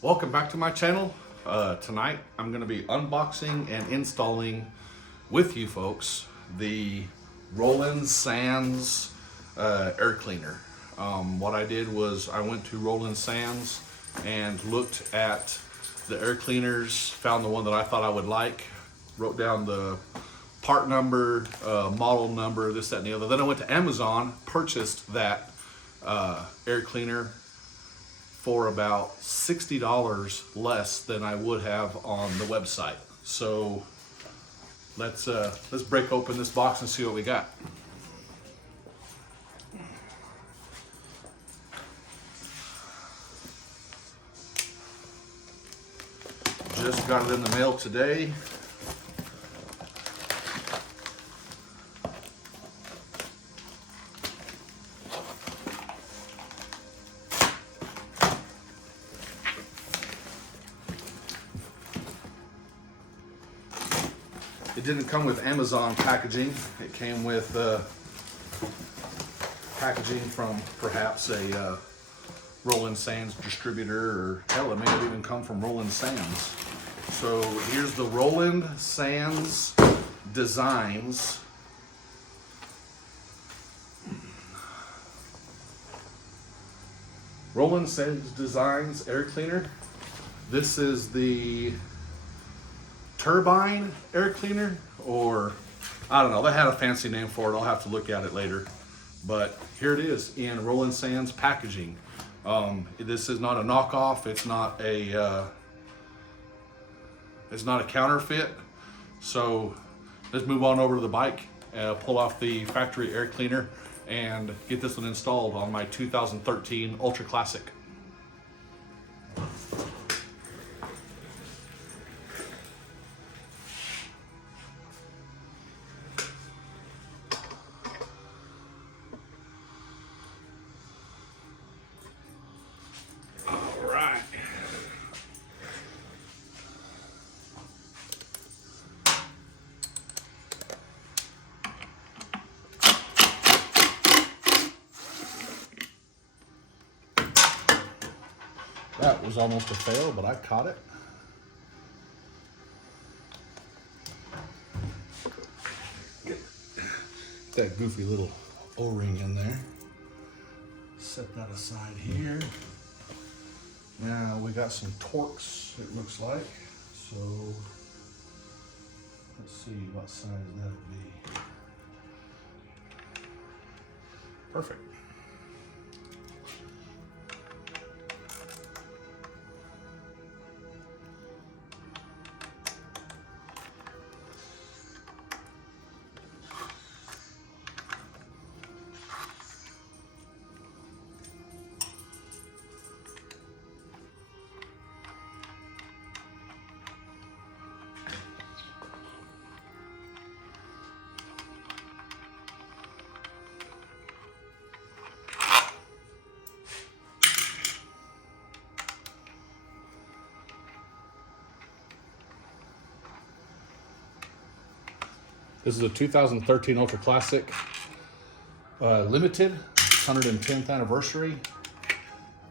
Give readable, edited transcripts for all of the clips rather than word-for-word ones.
Welcome back to my channel. Tonight I'm going to be unboxing and installing with you folks the Roland Sands air cleaner. What I did was I went to Roland Sands and looked at the air cleaners, found the one that I thought I would like, wrote down the part number, model number, this, that, and the other. Then I went to Amazon, purchased that air cleaner for about $60 less than I would have on the website. So let's break open this box and see what we got. Just got it in the mail today. It didn't come with Amazon packaging. It came with packaging from perhaps a Roland Sands distributor, or hell, it may have even come from Roland Sands. So here's the Roland Sands Designs. Roland Sands Designs air cleaner. This is the Turbine air cleaner, or I don't know, they had a fancy name for it. I'll have to look at it later, but here it is in Roland Sands packaging. This is not a knockoff. It's not a counterfeit. So let's move on over to the bike, pull off the factory air cleaner and get this one installed on my 2013 Ultra Classic. That was almost a fail, but I caught it. Get that goofy little O-ring in there. Set that aside here. Now we got some Torx, it looks like. So let's see what size that'll be. Perfect. This is a 2013 Ultra Classic Limited, 110th anniversary.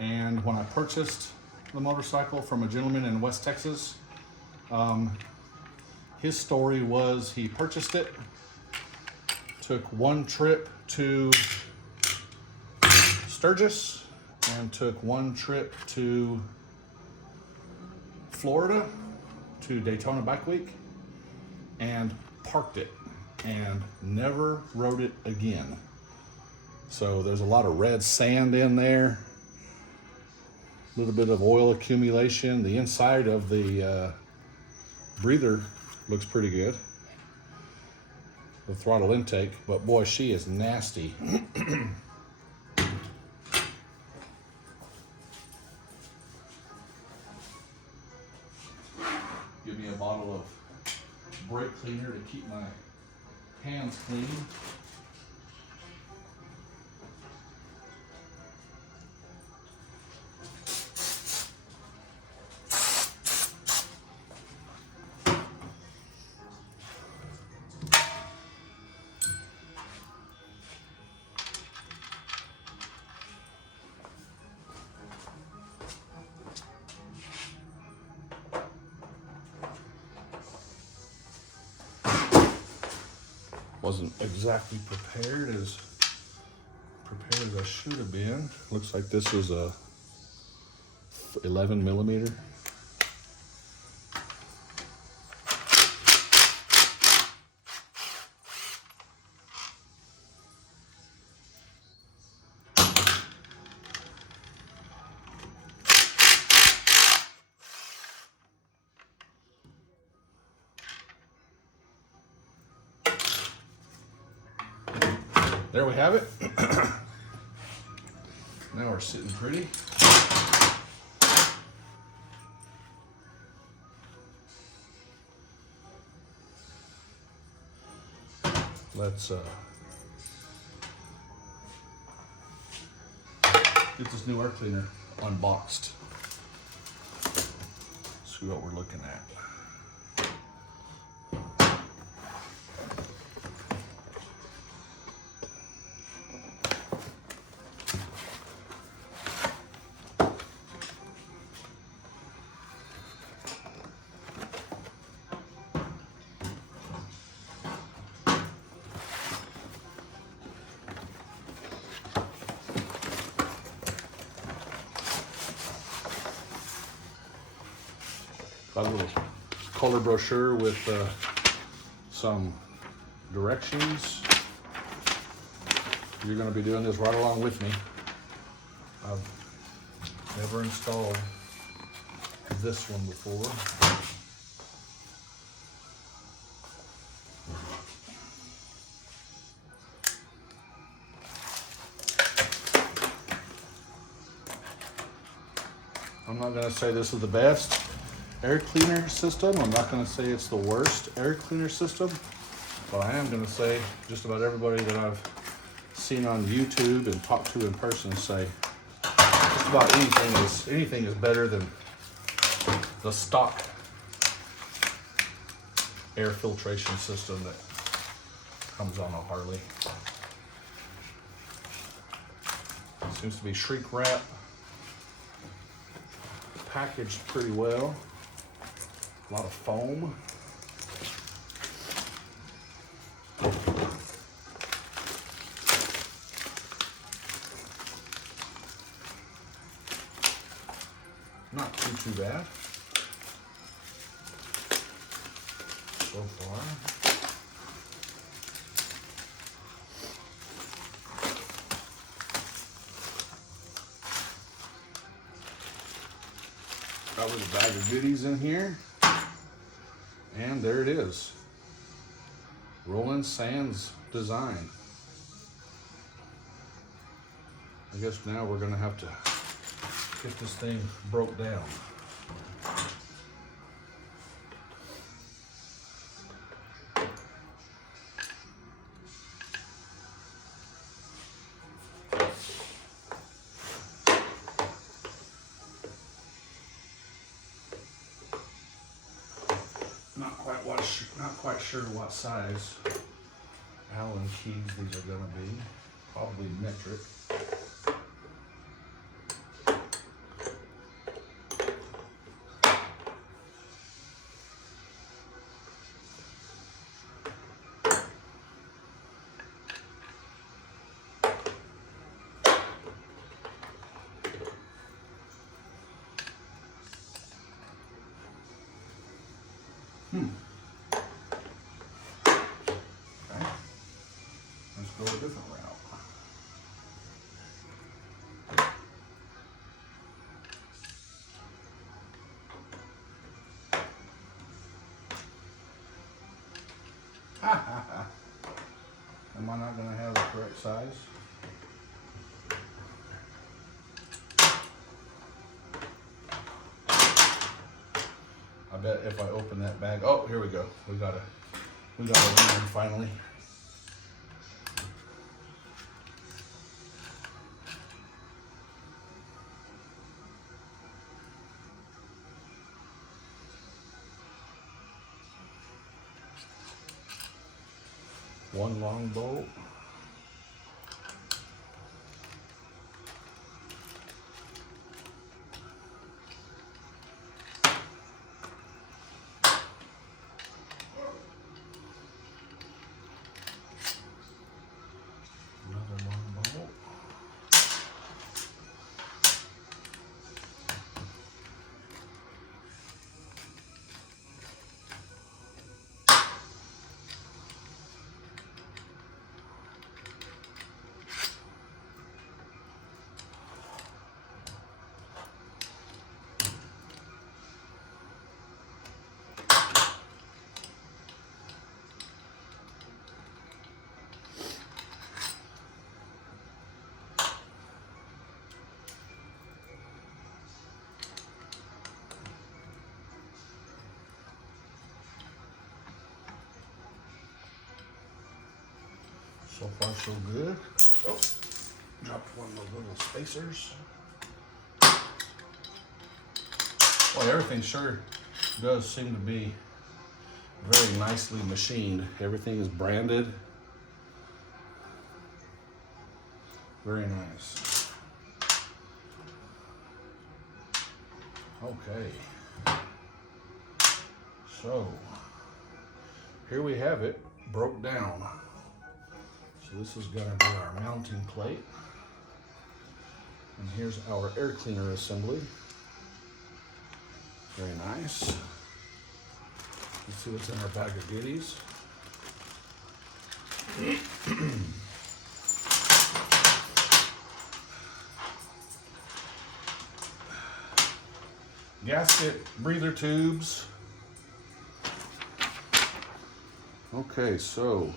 And when I purchased the motorcycle from a gentleman in West Texas, his story was he purchased it, took one trip to Sturgis, and took one trip to Florida to Daytona Bike Week, and parked it and never rode it again. So there's a lot of red sand in there, a little bit of oil accumulation. The inside of the breather looks pretty good, the throttle intake, but boy, she is nasty. Give me a bottle of brake cleaner to keep my hands clean. Wasn't exactly prepared as I should have been. Looks like this is a 11 millimeter. There we have it. Now we're sitting pretty. Let's get this new air cleaner unboxed. See what we're looking at. Got a little color brochure with some directions. You're going to be doing this right along with me. I've never installed this one before. I'm not going to say this is the best air cleaner system. I'm not going to say it's the worst air cleaner system, but I am going to say just about everybody that I've seen on YouTube and talked to in person say just about anything is better than the stock air filtration system that comes on a Harley. Seems to be shrink wrap, packaged pretty well. A lot of foam. Not too bad so far. Got a little bag of goodies in here. And there it is. Roland Sands design. I guess now we're gonna have to get this thing broke down. Not quite sure what size Allen keys these are going to be. Probably metric. Let's go a different route. Am I not going to have the correct size? I bet if I open that bag, oh, here we go. We got a winner finally. One long bolt. So far so good. Oh, dropped one of those little spacers. Well, everything sure does seem to be very nicely machined. Everything is branded. Very nice. Okay. So, here we have it, broke down. So this is gonna be our mounting plate. And here's our air cleaner assembly. Very nice. Let's see what's in our bag of goodies. Gasket breather tubes. Okay, so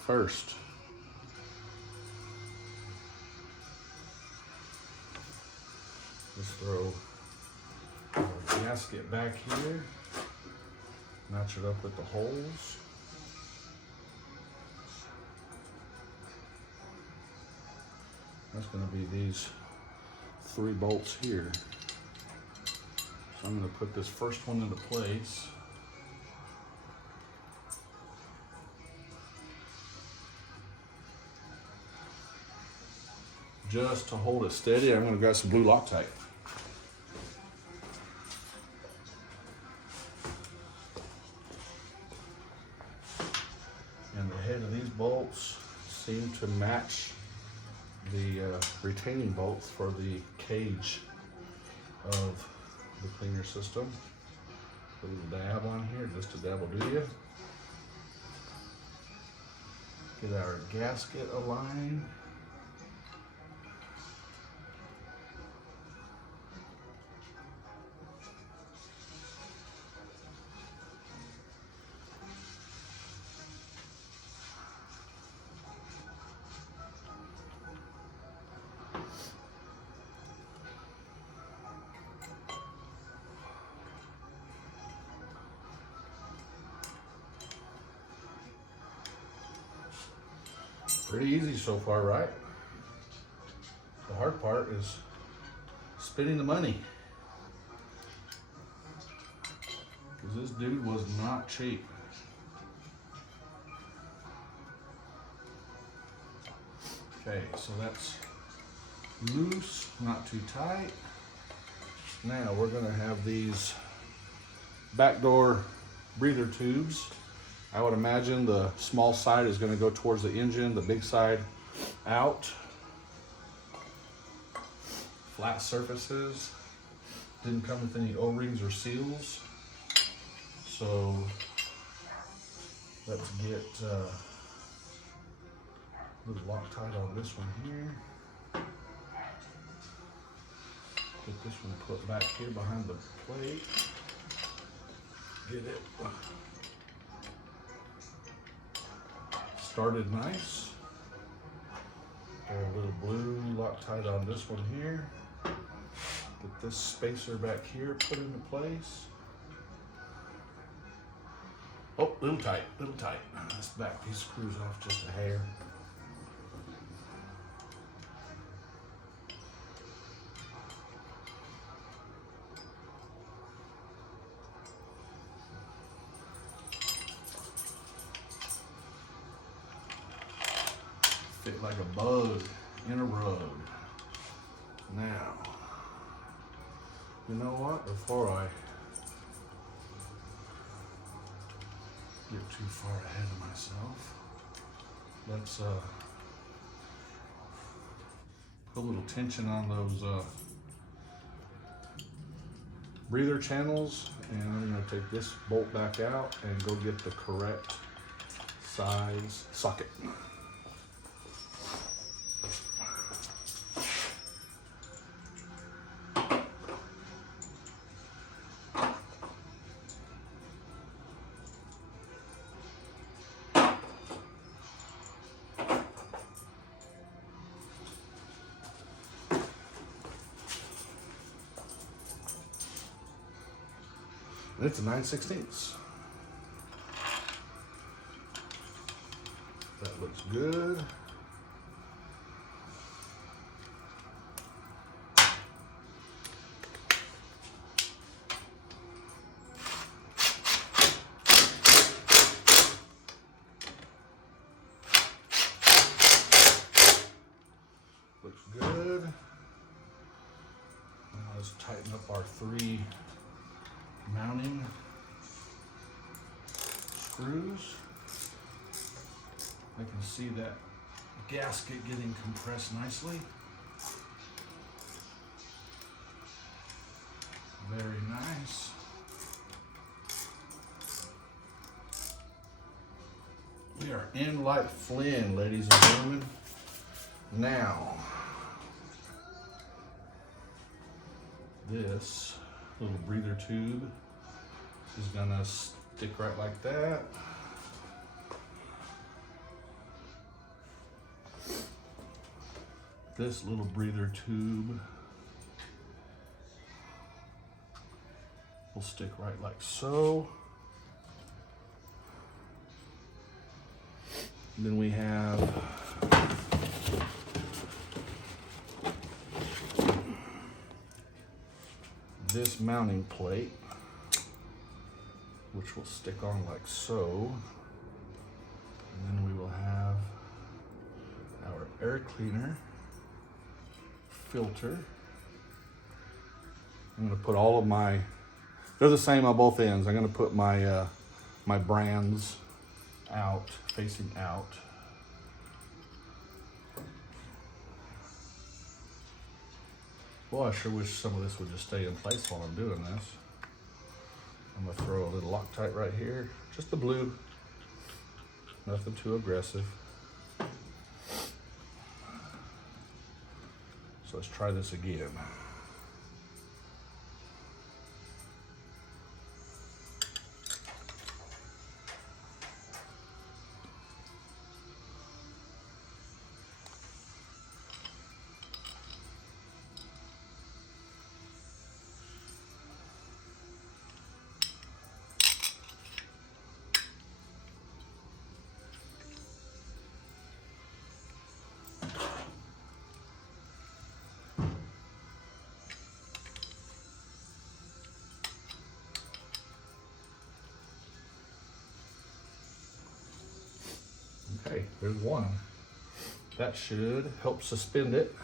first, let's throw our gasket back here, match it up with the holes. That's going to be these 3 bolts here. So I'm going to put this first one into place. Just to hold it steady, I'm going to grab some blue Loctite. And the head of these bolts seem to match the retaining bolts for the cage of the cleaner system. Put a little dab on here, just a dab will do you. Get our gasket aligned. Pretty easy so far, right? The hard part is spending the money. Because this dude was not cheap. Okay, so that's loose, not too tight. Now we're gonna have these backdoor breather tubes. I would imagine the small side is going to go towards the engine, the big side out. Flat surfaces. Didn't come with any O-rings or seals. So let's get a little Loctite on this one here. Get this one put back here behind the plate. Get it started nice. Got a little blue Loctite on this one here. Get this spacer back here put into place. Oh, little tight, little tight. This back piece screws off just a hair. Fit like a bug in a rug. Now, you know what? Before I get too far ahead of myself, let's put a little tension on those breather channels, and I'm going to take this bolt back out and go get the correct size socket. It's a 9/16. That looks looks good. Looks good. Now let's tighten up our 3 mounting screws. I can see that gasket getting compressed nicely. Very nice. We are in like Flynn, ladies and gentlemen. Now, this little breather tube is gonna stick right like that. This little breather tube will stick right like so. And then we have this mounting plate, which will stick on like so. And then we will have our air cleaner filter. I'm going to put all of my, they're the same on both ends. I'm going to put my my brands out, facing out. Boy, I sure wish some of this would just stay in place while I'm doing this. I'm going to throw a little Loctite right here, just the blue, nothing too aggressive. So let's try this again. Okay, there's one. That should help suspend it.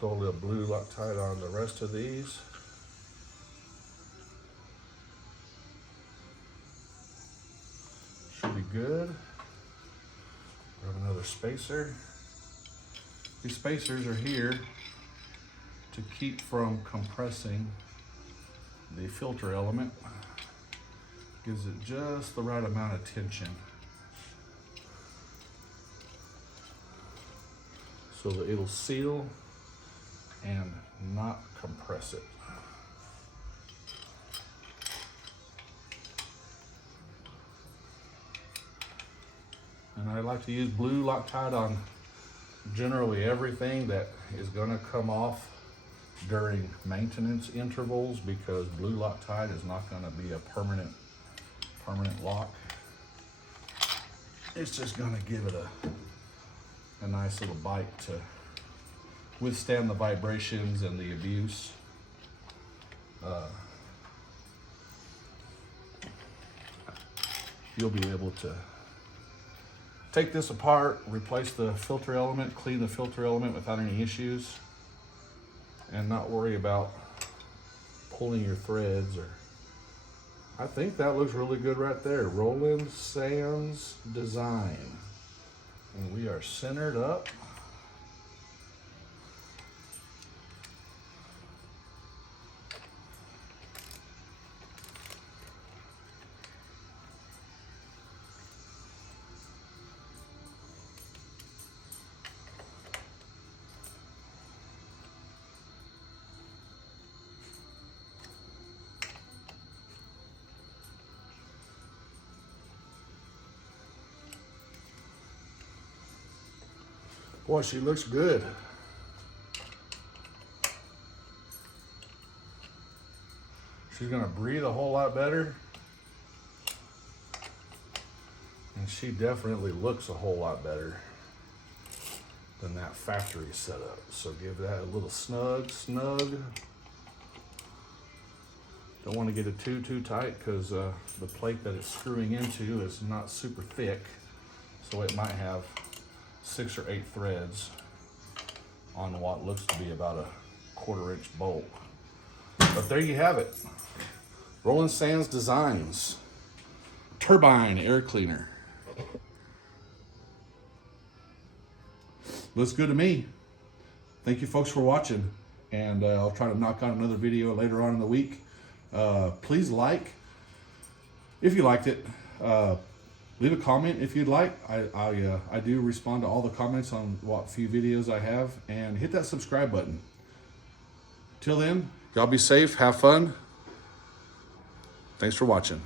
Throw a little blue Loctite on the rest of these. Should be good. Grab another spacer. These spacers are here to keep from compressing the filter element. Gives it just the right amount of tension, so that it'll seal and not compress it. And I like to use blue Loctite on generally everything that is gonna come off during maintenance intervals, because blue Loctite is not gonna be a permanent lock. It's just gonna give it a nice little bite to withstand the vibrations and the abuse. You'll be able to take this apart, replace the filter element, clean the filter element without any issues, and not worry about pulling your threads. Or I think that looks really good right there. Roland Sands design. And we are centered up. Boy, she looks good. She's gonna breathe a whole lot better. And And she definitely looks a whole lot better than that factory setup. So give that a little snug. Don't want to get it too tight because the plate that it's screwing into is not super thick. So it might have 6 or 8 threads on what looks to be about a 1/4 inch bolt. But there you have it. Roland Sands Designs Turbine air cleaner. Looks good to me. Thank you folks for watching, and I'll try to knock out another video later on in the week. Please like if you liked it. Leave a comment if you'd like. I do respond to all the comments on what few videos I have, and hit that subscribe button. Till then, y'all be safe, have fun. Thanks for watching.